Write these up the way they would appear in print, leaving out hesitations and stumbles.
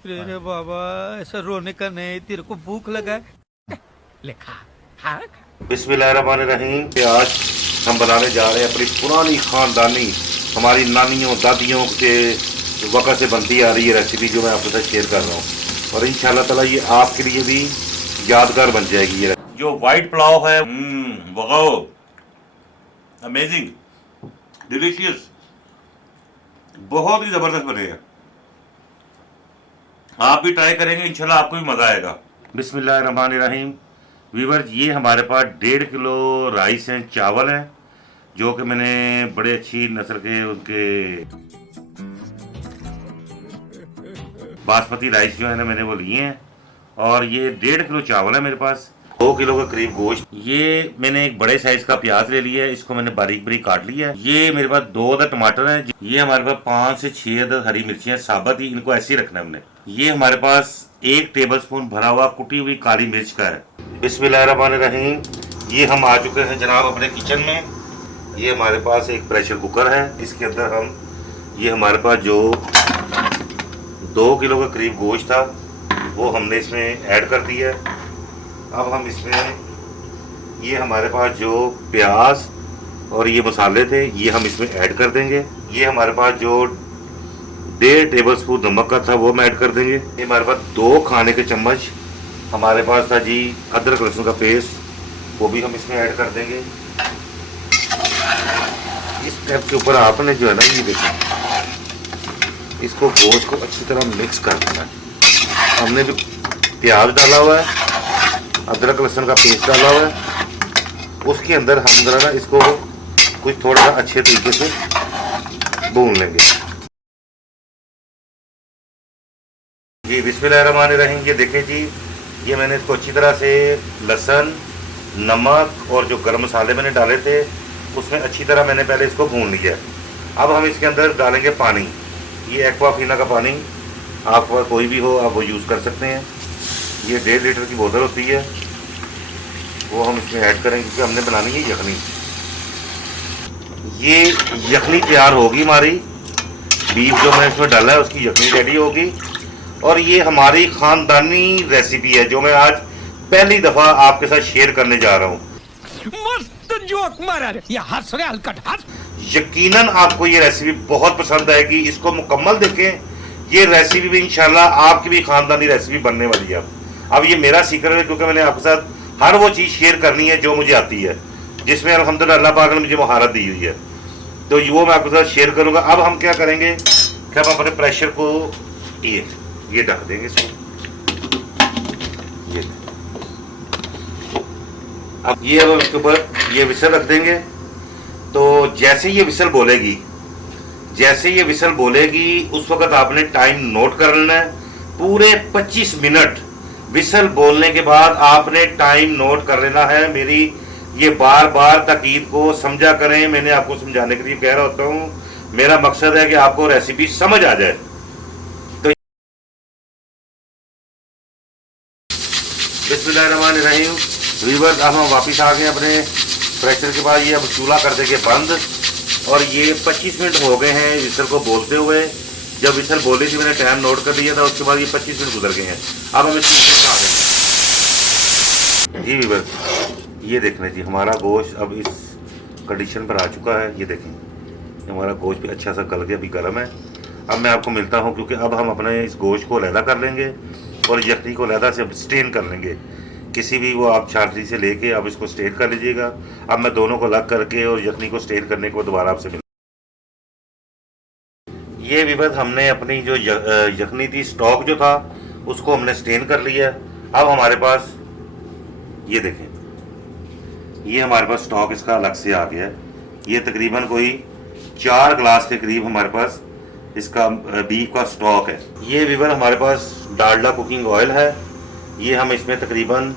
रे बाबा, ऐसा रोने का नहीं, तेरे को भूख लगा है? ले खा खा खा। बिस्मिल्लाहिर्रहमानिर्रहीम कि आज हम बनाने जा रहे हैं अपनी पुरानी खानदानी हमारी नानियों दादियों के वक़्त से बनती आ रही है रेसिपी जो मैं आपके साथ शेयर कर रहा हूँ और इंशाल्लाह ताला ये आपके लिए भी यादगार बन जाएगी। ये जो वाइट पुलाव है, वाओ, अमेजिंग, डिलीशियस, बहुत ही ज़बरदस्त बने हैं। आप भी ट्राई करेंगे, इंशाल्लाह आपको भी मज़ा आएगा। बिस्मिल्लाहिर्रहमानिर्रहीम। वीवर्स, ये हमारे पास 1.5 किलो राइस हैं, चावल हैं, जो कि मैंने बड़े अच्छी नस्ल के उनके बासमती राइस जो है ना मैंने वो लिए हैं। और ये 1.5 किलो चावल है मेरे पास, 2 किलो का करीब गोश्त। ये मैंने एक बड़े साइज का प्याज ले लिया है, इसको मैंने बारीक बारीक काट लिया है। ये मेरे पास 2 अदद टमाटर हैं। ये हमारे पास 5 से 6 अदद हरी मिर्चियाँ साबुत ही, इनको ऐसे ही रखना है हमने। ये हमारे पास 1 टेबलस्पून भरा हुआ कुटी हुई काली मिर्च का है। बिस्मिल्लाहिर्रहमानिर्रहीम। ये हम आ चुके हैं जनाब अपने किचन में। ये हमारे पास एक प्रेशर कुकर है, इसके अंदर हम ये हमारे पास जो 2 किलो का करीब गोश्त था वो हमने इसमें ऐड कर दिया है। अब हम इसमें ये हमारे पास जो प्याज और ये मसाले थे ये हम इसमें ऐड कर देंगे। ये हमारे पास जो 1.5 टेबलस्पून नमक का था वो हम ऐड कर देंगे। ये हमारे पास 2 खाने के चम्मच हमारे पास था जी अदरक लहसुन का पेस्ट, वो भी हम इसमें ऐड कर देंगे। इस स्टेप के ऊपर आपने जो है ना ये देखें, इसको गोश्त को अच्छी तरह मिक्स कर देना है। हमने जो प्याज डाला हुआ है, अदरक लहसुन का पेस्ट डाला हुआ है, उसके अंदर हम जरा ना इसको कुछ थोड़ा सा अच्छे तरीके से भून लेंगे जी। बिस्मिल्लाहिर्रहमानिर्रहीम। ये देखें जी, ये मैंने इसको अच्छी तरह से लहसुन, नमक और जो गरम मसाले मैंने डाले थे उसमें अच्छी तरह मैंने पहले इसको भून लिया। अब हम इसके अंदर डालेंगे पानी। ये एक्वाफिना का पानी आपके पास कोई भी हो आप वो यूज़ कर सकते हैं। ये 1.5 लीटर की बोतल होती है, वो हम इसमें ऐड करेंगे क्योंकि हमने बनानी है यखनी। ये यखनी तैयार होगी हमारी, बीफ जो मैंने इसमें डाला है उसकी यखनी रेडी होगी। और ये हमारी ख़ानदानी रेसिपी है जो मैं आज पहली दफ़ा आपके साथ शेयर करने जा रहा हूँ। मस्त जोक मारा रे, ये हंस रहे हलकट हंस। यकीनन आपको ये रेसिपी बहुत पसंद आएगी, इसको मुकम्मल देखें। ये रेसिपी भी इंशाल्लाह आपकी भी ख़ानदानी रेसिपी बनने वाली है। अब ये मेरा सीक्रेट है क्योंकि मैंने आपके साथ हर वो चीज़ शेयर करनी है जो मुझे आती है, जिसमें अल्हम्दुलिल्लाह अल्लाह पाक ने मुझे महारत दी हुई है, तो वो मैं आपके साथ शेयर करूँगा। अब हम क्या करेंगे कि हम अपने प्रेशर को ये ढक देंगे इसको। ये अब इसके ऊपर ये विसल रख देंगे। तो जैसे ये विसल बोलेगी उस वक्त आपने टाइम नोट कर लेना है। पूरे 25 मिनट विसल बोलने के बाद आपने टाइम नोट कर लेना है। मेरी ये बार बार ताकीद को समझा करें, मैंने आपको समझाने के लिए कह रहा होता हूँ। मेरा मकसद है कि आपको रेसिपी समझ आ जाए। तो बिस्मिल्लाहिर्रहमानिर्रहीम। व्यूअर्स, अब हम वापस आ गए अपने प्रेशर के बाद। ये अब चूल्हा कर देंगे बंद और ये 25 मिनट हो गए हैं विसल को बोलते हुए। जब विसल बोली थी मैंने टाइम नोट कर लिया था, उसके बाद ये 25 मिनट गुजर गए हैं। अब हम इसको जी व्यूअर्स, ये देखना जी हमारा गोश्त अब इस कंडीशन पर आ चुका है। ये देखें हमारा गोश्त भी अच्छा सा गल के अभी गर्म है। अब मैं आपको मिलता हूँ क्योंकि अब हम अपने इस गोश्त को अलहदा कर लेंगे और यखनी को अलहदा से स्टेन कर लेंगे। किसी भी वो आप छाटनी से लेके अब इसको स्टेन कर लीजिएगा। अब मैं दोनों को अलग करके और यखनी को स्टेन करने को दोबारा आपसे मिल। ये विवध हमने अपनी जो यखनी थी स्टॉक जो था उसको हमने स्टेन कर लिया। अब हमारे पास ये देखें, ये हमारे पास स्टॉक इसका अलग से आ गया है। ये तकरीबन कोई 4 गिलास के करीब हमारे पास इसका बीफ का स्टॉक है। ये विवध हमारे पास डालडा कुकिंग ऑयल है। ये हम इसमें तकरीबन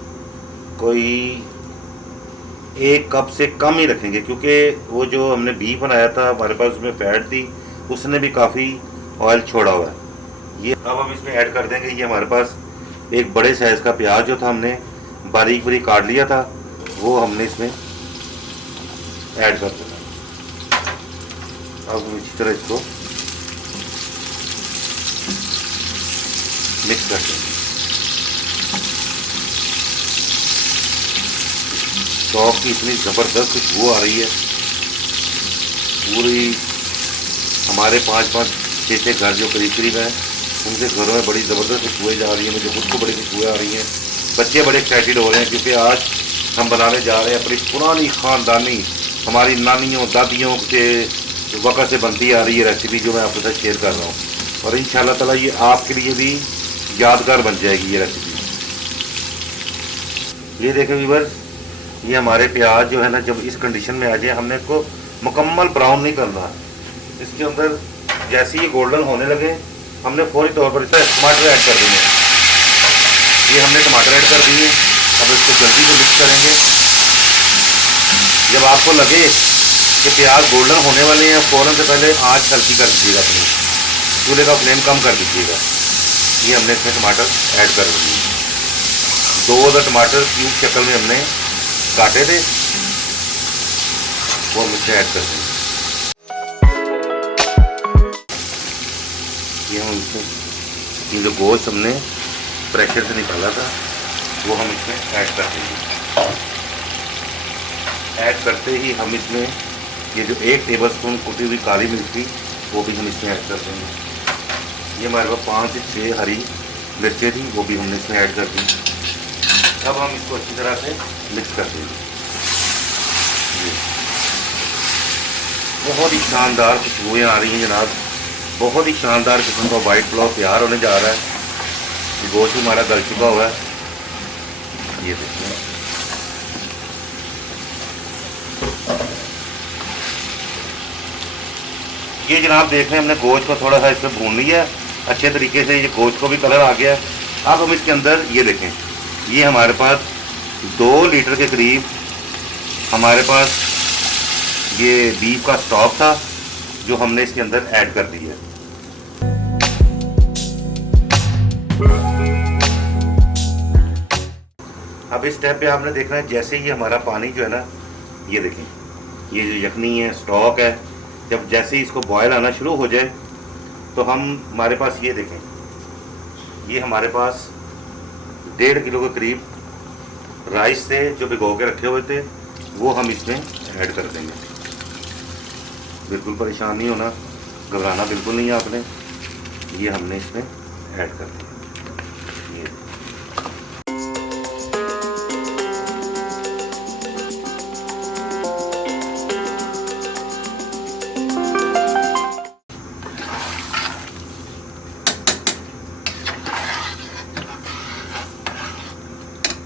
कोई 1 कप से कम ही रखेंगे क्योंकि वो जो हमने बीफ बनाया था हमारे पास उसमें फैट थी, उसने भी काफ़ी ऑयल छोड़ा हुआ है। ये अब हम इसमें ऐड कर देंगे। ये हमारे पास एक बड़े साइज़ का प्याज जो था हमने बारीक बारीक काट लिया था वो हमने इसमें ऐड कर देना। अब हम इसी तरह इसको मिक्स कर देंगे। स्टॉक की इतनी ज़बरदस्त खुशबू आ रही है, पूरी हमारे 5-5 6-6 घर जो करीब करीब हैं उनके घरों में बड़ी ज़बरदस्त खुशबुएं जा रही हैं। मुझे खुद को बड़ी खुशबुएं आ रही हैं। बच्चे बड़े एक्साइटेड हो रहे हैं क्योंकि आज हम बनाने जा रहे हैं अपनी पुरानी ख़ानदानी, हमारी नानियों दादियों के वक़्त से बनती आ रही है रेसिपी, जो मैं आपके साथ शेयर कर रहा हूँ। और इंशाल्लाह ताला ये आपके लिए भी यादगार बन जाएगी ये रेसिपी। ये देखें व्यूअर्स, ये हमारे प्याज जो है ना, जब इस कंडीशन में आ जाए, हमने इसको मुकम्मल ब्राउन नहीं करना। इसके अंदर जैसे ये गोल्डन होने लगे, हमने फौरी तौर पर इसमें टमाटर ऐड कर देंगे। ये हमने टमाटर ऐड कर दिए। अब इसको जल्दी से मिक्स करेंगे। जब आपको लगे कि प्याज गोल्डन होने वाले हैं, फ़ौरन से पहले आँच हल्की कर दीजिएगा, अपनी चूल्हे का फ्लेम कम कर दीजिएगा। ये हमने इसमें टमाटर ऐड कर दिए। 2 टमाटर क्यूब शक्ल में हमने काटे थे, वो हम इसमें ऐड कर देंगे। ये हम इसमें ये जो गोश्त हमने प्रेशर से निकाला था वो हम इसमें ऐड कर देंगे। ऐड करते ही हम इसमें ये जो 1 टेबलस्पून कुटी हुई काली मिर्च थी वो भी हम इसमें ऐड कर देंगे। ये हमारे पास 5 से 6 हरी मिर्चें थी, वो भी हमने इसमें ऐड कर दी। अब हम इसको अच्छी तरह से मिक्स कर देंगे। बहुत ही शानदार खुशबुएँ आ रही हैं जनाब। बहुत ही शानदार किस्म का वाइट पुलाव तैयार होने जा रहा है। गोश्त हमारा गल चुका हुआ है, ये देखिए। ये जनाब देख रहे हैं, हमने गोश्त को थोड़ा सा इसमें भून लिया है अच्छे तरीके से। ये गोश्त को भी कलर आ गया है। अब हम इसके अंदर ये देखें, ये हमारे पास 2 लीटर के करीब हमारे पास ये बीफ का स्टॉक था, जो हमने इसके अंदर ऐड कर दिया। अब इस स्टेप पे आपने देखना है, जैसे ही हमारा पानी जो है ना, ये देखें, ये जो यखनी है, स्टॉक है, जब जैसे ही इसको बॉयल आना शुरू हो जाए तो हमारे पास ये देखें, ये हमारे पास 1.5 किलो के करीब राइस थे जो भिगो के रखे हुए थे, वो हम इसमें ऐड कर देंगे। बिल्कुल परेशान नहीं होना, घबराना बिल्कुल नहीं है आपने। ये हमने इसमें ऐड कर दिया। ये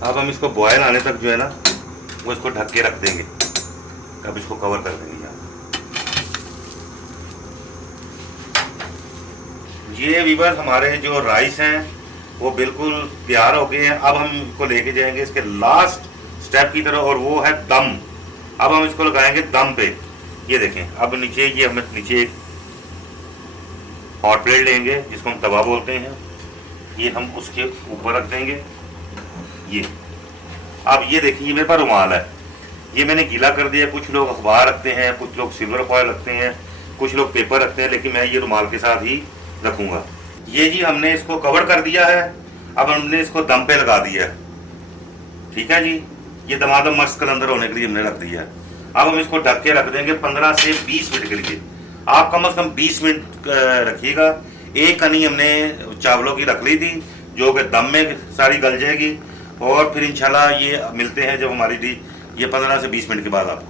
अब हम इसको बॉयल आने तक जो है ना, वो इसको ढक के रख देंगे। अब इसको कवर कर देंगे यहाँ। ये वीवर हमारे जो राइस हैं वो बिल्कुल तैयार हो गए हैं। अब हम इसको लेके जाएंगे इसके लास्ट स्टेप की तरफ, और वो है दम। अब हम इसको लगाएंगे दम पे। ये देखें, अब नीचे ये हमें नीचे एक हॉट प्लेट लेंगे जिसको हम तवा बोलते हैं, ये हम उसके ऊपर रख देंगे। ये अब ये देखिए, ये मेरे पास रुमाल है, ये मैंने गीला कर दिया। कुछ लोग अखबार रखते हैं, कुछ लोग सिल्वर फॉयल रखते हैं, कुछ लोग पेपर रखते हैं, लेकिन मैं ये रुमाल के साथ ही रखूंगा। ये जी हमने इसको कवर कर दिया है। अब हमने इसको दम पे लगा दिया है। ठीक है जी, ये दमादम मस्त कलंदर होने के लिए हमने रख दिया है। अब हम इसको ढक के रख देंगे 15 से 20 मिनट के लिए। आप कम से कम 20 मिनट रखिएगा। एक कनी हमने चावलों की रख ली थी जो कि दम में सारी गल जाएगी, और फिर इंशाल्लाह ये मिलते हैं जब हमारी ये 15 से 20 मिनट के बाद आपको।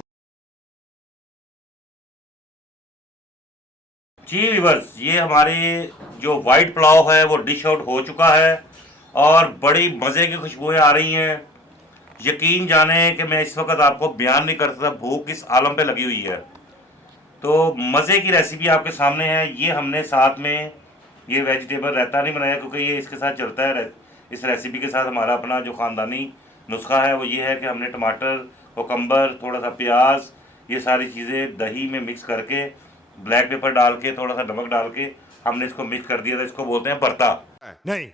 जी व्यूअर्स, ये हमारे जो वाइट पुलाव है वो डिश आउट हो चुका है और बड़ी मज़े की खुशबुएं आ रही हैं। यकीन जाने कि मैं इस वक्त आपको बयान नहीं कर सकता भूख किस आलम पे लगी हुई है। तो मज़े की रेसिपी आपके सामने है। ये हमने साथ में ये वेजिटेबल रायता नहीं बनाया, क्योंकि ये इसके साथ चलता है। इस रेसिपी के साथ हमारा अपना जो ख़ानदानी नुस्खा है वो ये है कि हमने टमाटर, कोकम्बर, थोड़ा सा प्याज, ये सारी चीज़ें दही में मिक्स करके, ब्लैक पेपर डाल के, थोड़ा सा नमक डाल के हमने इसको मिक्स कर दिया था। इसको बोलते हैं भरता। नहीं।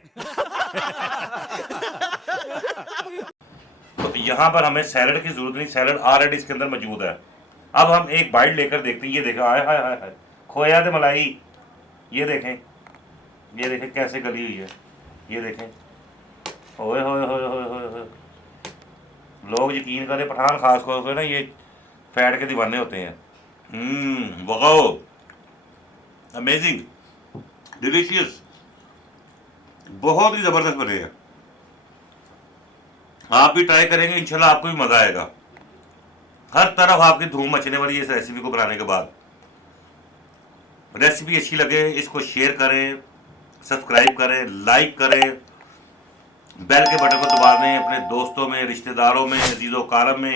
तो यहाँ पर हमें सैलड की जरूरत नहीं, सैलड ऑलरेडी इसके अंदर मौजूद है। अब हम एक बाइट लेकर देखते हैं। ये देखें, हाय हाय हाय हाय, खोया थे मलाई। ये देखें कैसे गली हुई है। ये देखें, ओए होए होए होए होए होए। लोग यकीन करें, पठान खास तौर पे ना ये फैट के दीवाने होते हैं। वाओ, अमेजिंग, डिलीशियस, बहुत ही ज़बरदस्त बने हैं। आप भी ट्राई करेंगे इंशाल्लाह, आपको भी मज़ा आएगा। हर तरफ आपकी धूम मचने वाली है इस रेसिपी को बनाने के बाद। रेसिपी अच्छी लगे इसको शेयर करें, सब्सक्राइब करें, लाइक करें, बेल के बटन को दबा दें, अपने दोस्तों में, रिश्तेदारों में, अजीज़ो कारम में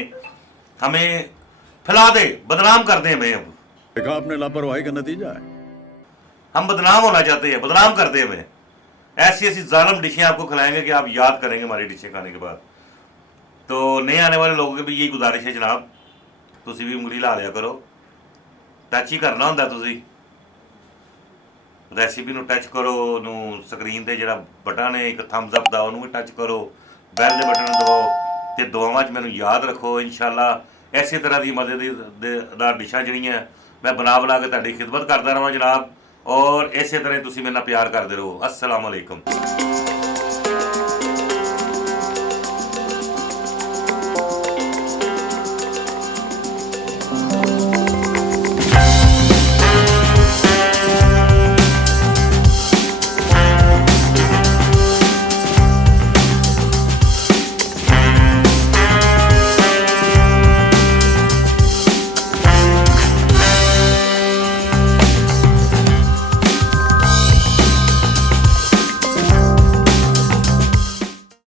हमें फैला दे, बदनाम कर दें हमें। अब देखा आपने, लापरवाही का नतीजा है। हम बदनाम होना चाहते हैं, बदनाम कर दें हमें। ऐसी ऐसी जालिम डिशें आपको खिलाएंगे कि आप याद करेंगे हमारी डिशें खाने के बाद। तो नए आने वाले लोगों की भी यही गुजारिश है जनाब, तुसी भी उंगली ला लिया करो, टच ही करना ਹੁੰਦਾ, ਤੁਸੀਂ ਰੈਸਿਪੀ ਨੂੰ ਟੱਚ ਕਰੋ, ਉਹਨੂੰ ਸਕਰੀਨ ਤੇ ਜਿਹੜਾ ਬਟਨ ਹੈ ਇੱਕ ਥੰਬਸ ਅਪ ਦਾ ਉਹਨੂੰ ਵੀ ਟੱਚ ਕਰੋ, ਬੈਲ ਦੇ ਬਟਨ ਨੂੰ ਦਬਾਓ ਤੇ ਦੁਆਵਾਂ 'ਚ ਮੈਨੂੰ ਯਾਦ ਰੱਖੋ। ਇਨਸ਼ਾਅੱਲਾ ਇਸੇ ਤਰ੍ਹਾਂ ਦੀ ਮਜ਼ੇਦਾਰ ਡਿਸ਼ਾਂ ਜਿਹੜੀਆਂ ਮੈਂ ਬਣਾ ਕੇ ਤੁਹਾਡੀ ਖਿਦਮਤ ਕਰਦਾ ਰਹਾਂ ਜਨਾਬ, ਔਰ ਇਸੇ ਤਰ੍ਹਾਂ ਤੁਸੀਂ ਮੇਰੇ ਨਾਲ ਪਿਆਰ ਕਰਦੇ ਰਹੋ। अस्सलाम वालेकुम।